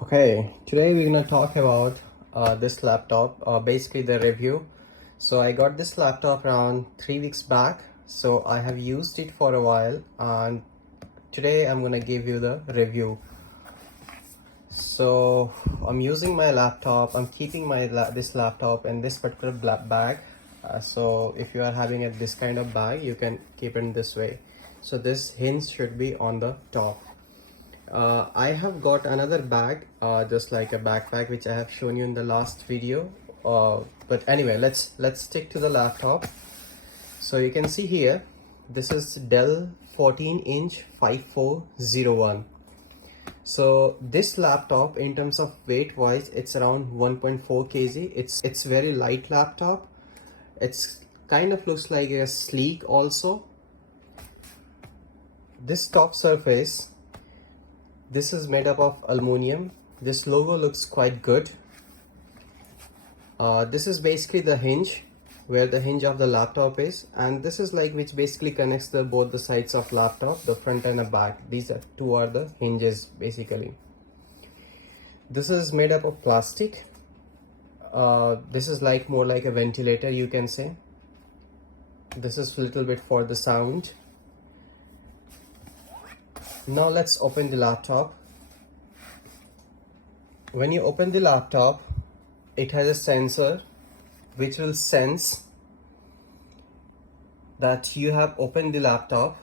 Okay, today we're gonna talk about this laptop, basically the review. So I got this laptop around 3 weeks back. So I have used it for a while, and today I'm gonna give you the review. So I'm using my laptop. I'm keeping this laptop in this particular bag. So if you are having this kind of bag, you can keep it in this way. So this hinge should be on the top. I have got another bag, just like a backpack, which I have shown you in the last video. But anyway, let's stick to the laptop. So you can see here, this is Dell 14-inch 5401. So this laptop, in terms of weight wise, it's around 1.4 kg. It's very light laptop. It's kind of looks like a sleek also. This top surface, this is made up of aluminum. This logo looks quite good. This is basically the hinge, where the hinge of the laptop is, and this is like which basically connects both the sides of laptop, the front and the back. These two are the hinges basically. This is made up of plastic. This is like more like a ventilator, you can say. This is a little bit for the sound. Now let's open the laptop. When you open the laptop, it has a sensor which will sense that you have opened the laptop,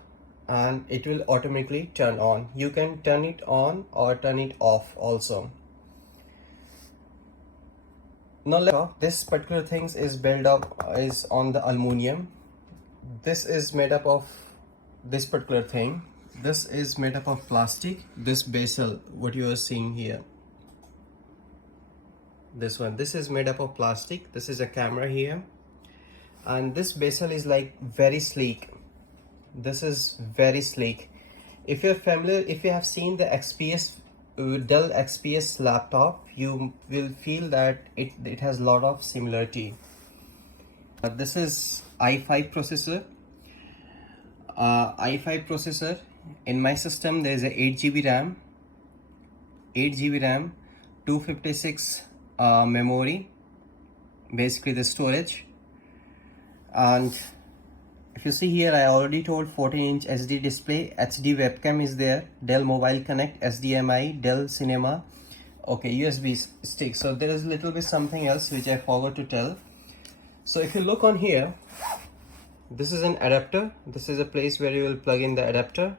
and it will automatically turn on. You can turn it on or turn it off also. Now this particular thing is built up is on the aluminum. This is made up of this particular thing. This is made up of plastic. This bezel, what you are seeing here, this one, this is made up of plastic. This is a camera here, and this bezel is like very sleek. This is very sleek. If you're familiar, if you have seen the XPS Dell XPS laptop, you will feel that it has a lot of similarity. This is i5 processor. i5 processor. In my system there is a 8 GB RAM, 8 GB RAM, 256 memory, basically the storage. And if you see here, I already told 14-inch SD display, HD webcam is there, Dell Mobile Connect, HDMI, Dell Cinema, okay, USB stick. So there is a little bit something else which I forgot to tell. So if you look on here, this is an adapter. This is a place where you will plug in the adapter.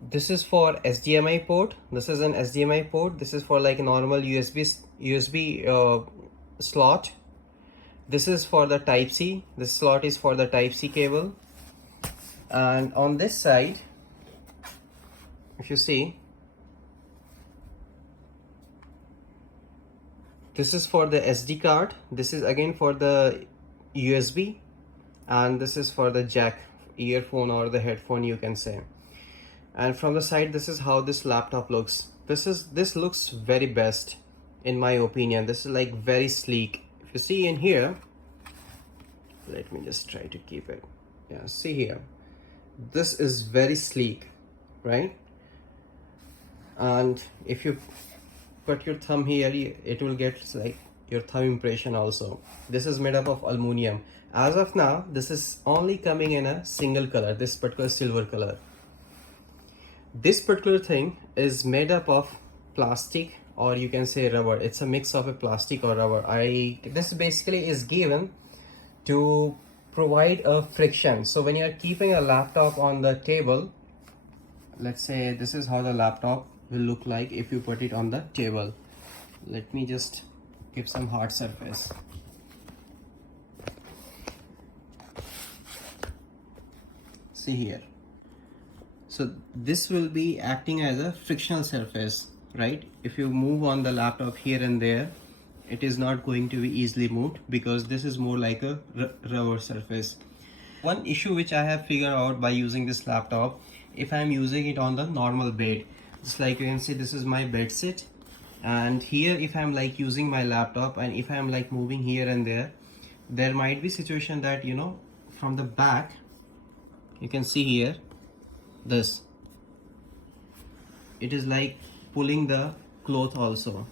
This is for HDMI port. This is an HDMI port. This is for like a normal USB slot. This is for the type C. This slot is for the type C cable. And on this side, if you see, this is for the SD card. This is again for the USB, and this is for the jack, earphone or the headphone, you can say. And from the side, this is how this laptop looks. This looks very best in my opinion. This is like very sleek. If you see in here, let me just try to keep it. Yeah, see here, this is very sleek, right? And if you put your thumb here, it will get like your thumb impression also. This is made up of aluminum. As of now, this is only coming in a single color, this particular silver color. This particular thing is made up of plastic, or you can say rubber. It's a mix of a plastic or rubber. This basically is given to provide a friction. So when you are keeping a laptop on the table, let's say this is how the laptop will look like if you put it on the table. Let me just give some hard surface. See here. So this will be acting as a frictional surface, right? If you move on the laptop here and there, it is not going to be easily moved, because this is more like a rubber surface. One issue which I have figured out by using this laptop, if I am using it on the normal bed, just like you can see, this is my bed sit, and here if I am like using my laptop, and if I am like moving here and there might be situation that, you know, from the back, you can see here, this, it is like pulling the cloth also,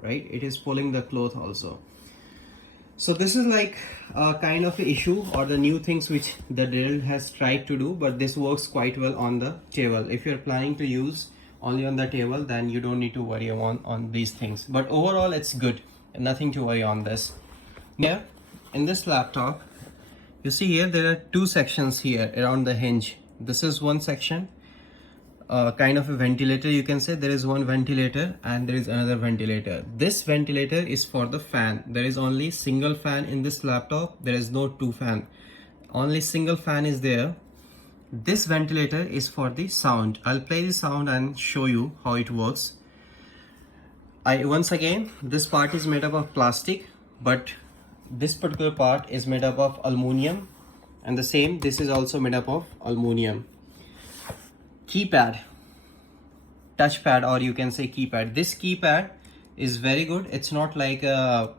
right? It is pulling the cloth also. So this is like a kind of issue or the new things which the Dell has tried to do, but this works quite well on the table. If you're planning to use only on the table, then you don't need to worry on these things. But overall, it's good. Nothing to worry on this. Now, in this laptop, you see here there are two sections here around the hinge. This is one section, kind of a ventilator, you can say. There is one ventilator and there is another ventilator. This ventilator is for the fan. There is only single fan in this laptop. There is no two fan, only single fan is there. This ventilator is for the sound. I'll play the sound and show you how it works. Once again, this part is made up of plastic, but this particular part is made up of aluminum, and the same, this is also made up of aluminum. Keypad, touchpad, or you can say keypad. This keypad is very good. It's not like a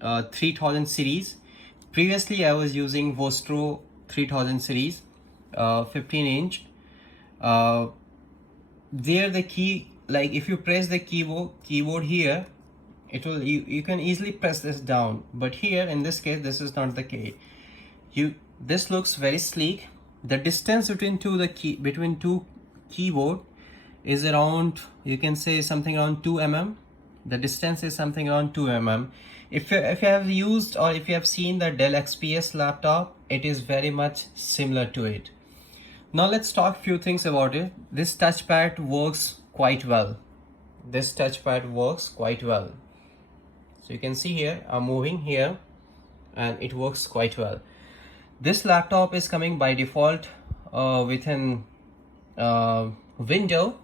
3000 series. Previously I was using Vostro 3000 series, 15-inch. There the key, like if you press the keyboard here, it will, you can easily press this down, but here in this case this is not the case. This looks very sleek. The distance between two keyboard is around, you can say something around 2 mm. The distance is something around 2 mm. If you have used or if you have seen the Dell XPS laptop, it is very much similar to it. Now let's talk few things about it. This touchpad works quite well. This touchpad works quite well. So you can see here, I'm moving here and it works quite well. This laptop is coming by default with an window,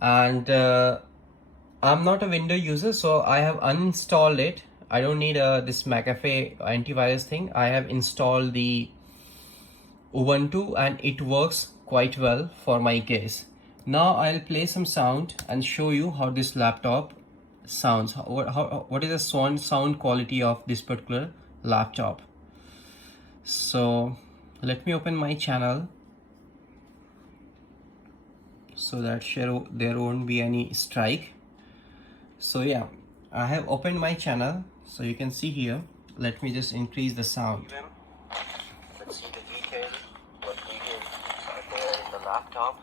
and I'm not a window user, so I have uninstalled it. I don't need this McAfee antivirus thing. I have installed the Ubuntu and it works quite well for my case. Now I'll play some sound and show you how this laptop sounds. What is the sound quality of this particular laptop. So let me open my channel so that there won't be any strike. So yeah, I have opened my channel, so you can see here. Let me just increase the sound. Let's see the detail. What details are there in the laptop?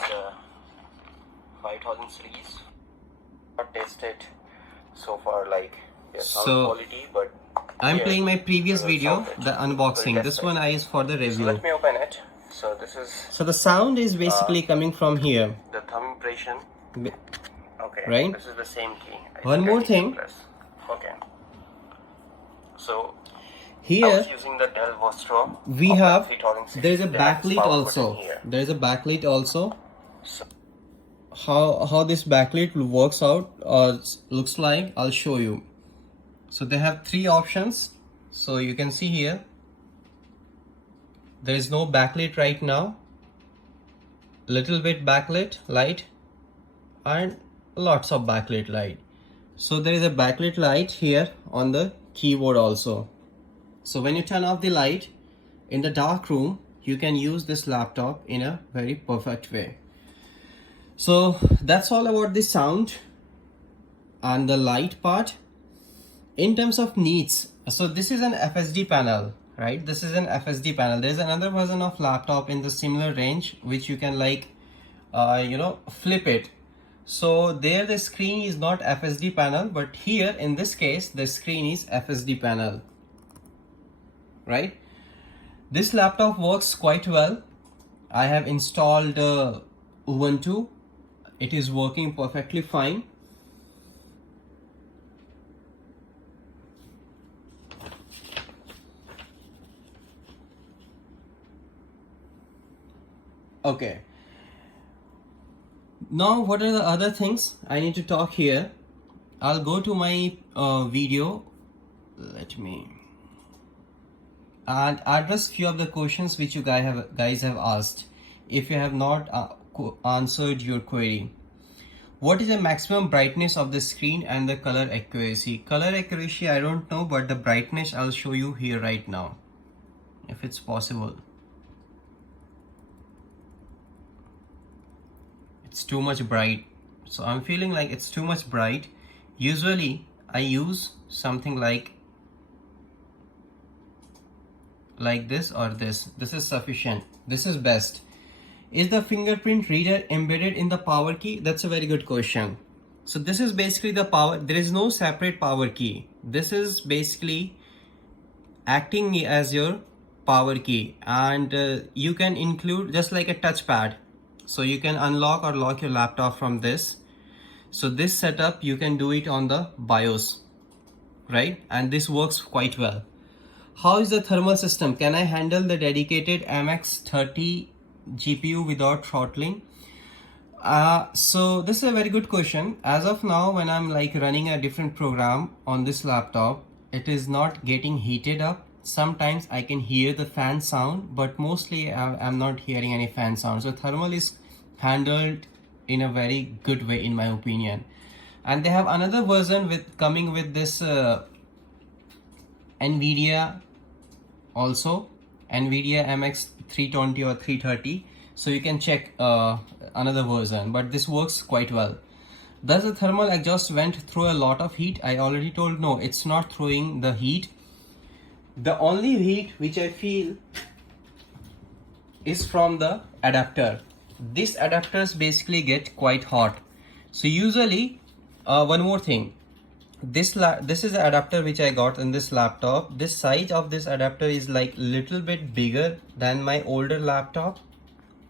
The 5000 series. Not tested so far, like the sound quality, but I'm playing my previous video, the unboxing. This one I use for the review. So let me open it. So this is. So the sound is basically coming from here. The thumb impression. Okay. Right. This is the same key. One more thing. Okay. So here I was using the Dell Vostro. We have. There is a backlit also. There is a backlit also. So how this backlit works out or looks like, I'll show you. So they have three options. So you can see here, there is no backlit right now, little bit backlit light, and lots of backlit light. So there is a backlit light here on the keyboard also. So when you turn off the light in the dark room, you can use this laptop in a very perfect way. So that's all about the sound and the light part. In terms of needs, so this is an FSD panel, right? This is an FSD panel. There's another version of laptop in the similar range which you can like flip it. So there the screen is not FSD panel, but here in this case the screen is FSD panel, right? This laptop works quite well. I have installed Ubuntu. It is working perfectly fine. Okay, now what are the other things I need to talk here? I'll go to my video, and address few of the questions which you guys have asked. If you have not answered your query, what is the maximum brightness of the screen and the color accuracy? Color accuracy I don't know, but the brightness I'll show you here right now if it's possible. It's too much bright, So I'm feeling like it's too much bright. Usually I use something like this or this. This is sufficient. This is best. Is the fingerprint reader embedded in the power key? That's a very good question. So this is basically the power. There is no separate power key. This is basically acting as your power key, and you can include just like a touchpad. So you can unlock or lock your laptop from this. So this setup you can do it on the BIOS, right? And this works quite well. How is the thermal system? Can I handle the dedicated MX30 GPU without throttling? So this is a very good question. As of now, when I'm like running a different program on this laptop, it is not getting heated up. Sometimes I can hear the fan sound, but mostly I'm not hearing any fan sound. So thermal is handled in a very good way in my opinion. And they have another version coming with this NVIDIA also, NVIDIA MX 320 or 330. So you can check another version, but this works quite well. Does the thermal exhaust vent throw a lot of heat? I already told no, it's not throwing the heat. The only heat which I feel is from the adapter. These adapters basically get quite hot. So usually, one more thing. This is the adapter which I got in this laptop. This size of this adapter is like little bit bigger than my older laptop,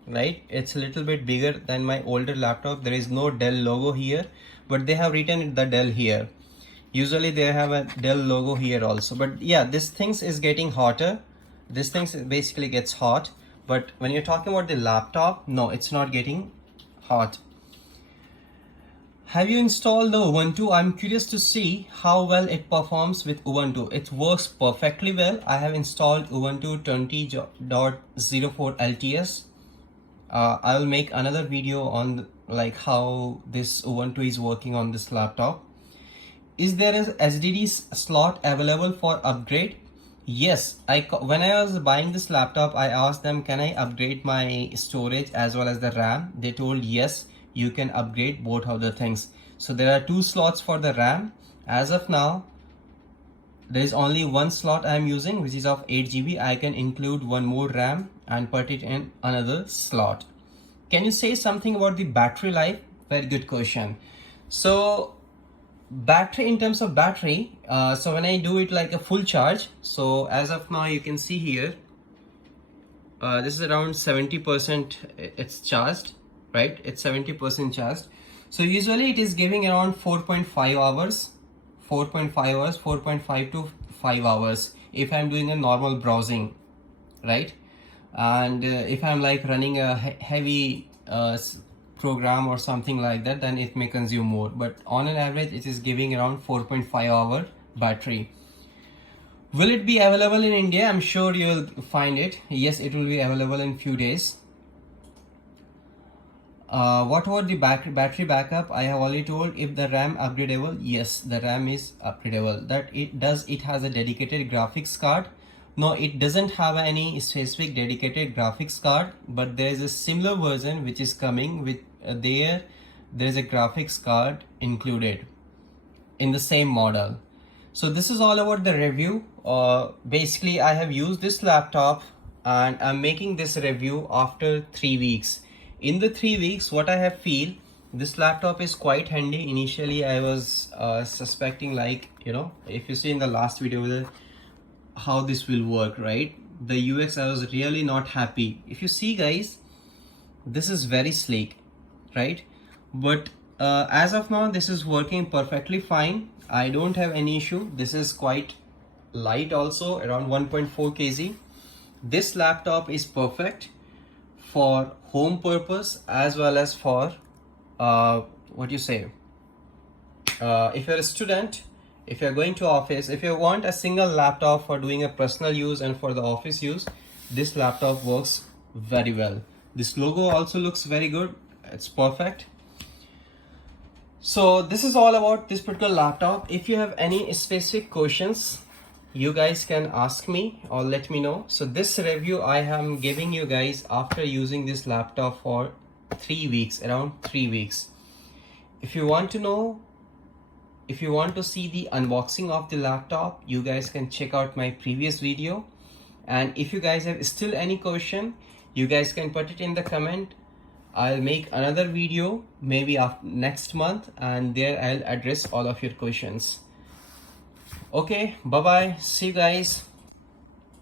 right? It's a little bit bigger than my older laptop. There is no Dell logo here, but they have written the Dell here. Usually they have a Dell logo here also, but yeah, this things is getting hotter. This things basically gets hot, but when you're talking about the laptop, no, it's not getting hot. Have you installed the Ubuntu? I'm curious to see how well it performs with Ubuntu. It works perfectly well. I have installed Ubuntu 20.04 LTS. I'll make another video on like how this Ubuntu is working on this laptop. Is there an SSD slot available for upgrade? Yes, when I was buying this laptop, I asked them, can I upgrade my storage as well as the RAM? They told yes, you can upgrade both of the things. So there are 2 slots for the RAM. As of now, there is only 1 slot I am using, which is of 8 GB. I can include 1 more RAM and put it in another slot. Can you say something about the battery life? Very good question. So battery, in terms of battery, so when I do it like a full charge, so as of now you can see here, this is around 70% it's charged, right? It's 70% charged. So usually it is giving around 4.5 hours, 4.5 to 5 hours if I'm doing a normal browsing, right? And if I'm like running a heavy program or something like that, then it may consume more, but on an average it is giving around 4.5 hour battery. Will it be available in India? I'm sure you'll find it. Yes, it will be available in few days. What about the battery backup? I have already told. If the RAM upgradable, yes, the RAM is upgradable. That it has a dedicated graphics card. No, it doesn't have any specific dedicated graphics card, but there is a similar version which is coming with there is a graphics card included in the same model. So this is all about the review. Basically I have used this laptop and I'm making this review after 3 weeks. In the 3 weeks, what I have feel, this laptop is quite handy. Initially I was suspecting, like, you know, if you see in the last video how this will work, right? The UX, I was really not happy. If you see guys, this is very sleek, right? But as of now this is working perfectly fine. I don't have any issue. This is quite light also, around 1.4 kg. This laptop is perfect for home purpose as well as for what you say, if you're a student, if you're going to office, if you want a single laptop for doing a personal use and for the office use, this laptop works very well. This logo also looks very good. It's perfect. So this is all about this particular laptop. If you have any specific questions, you guys can ask me or let me know. So this review I am giving you guys after using this laptop for 3 weeks, around 3 weeks. If you want to see the unboxing of the laptop, you guys can check out my previous video. And if you guys have still any question, you guys can put it in the comment. I'll make another video maybe after next month, and there I'll address all of your questions. Okay, bye bye, see you guys.